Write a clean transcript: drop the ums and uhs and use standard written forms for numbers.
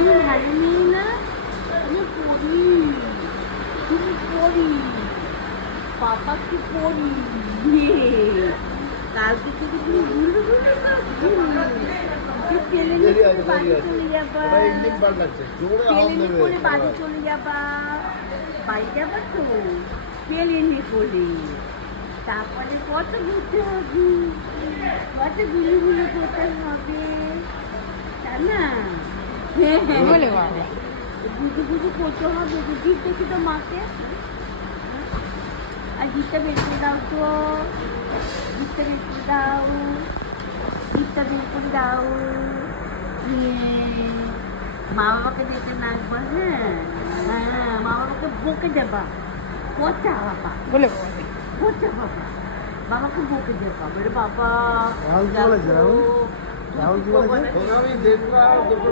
আমি ভালো মেয়ে না, আমি পড়ি, তুমি পড়ি, পাপা কি পড়ি। কালকে থেকে তুমি ঘুরে ঘুরে প্লেনে করে বাড়ি চলে যাবা, প্লেনে করে বাড়ি চলে যাবা, বাড়ি যাবা তো প্লেনে করে, তারপরে কত ঘুরতে হবে, কত ঘুরে ঘুরে করতে হবে, তাই না? হ্যাঁ হ্যাঁ বলে বাবা বুঝে বুঝে করতে হবে। বুঝিস দেখি তো মাকে, আর গীতটা বের করে দাও তো, গীতটা বের করে দাও, গীতটা বের করে দাও। মা বাবাকে দেখে নাচবা, হ্যাঁ হ্যাঁ, মা বাবাকে বকে যাবা, পচা বাবা বলে, পচা বাবা, বাবাকে বকে যাবা, বলে বাবা রাহুল কি বলেছে? রাহুল কি বলেছে?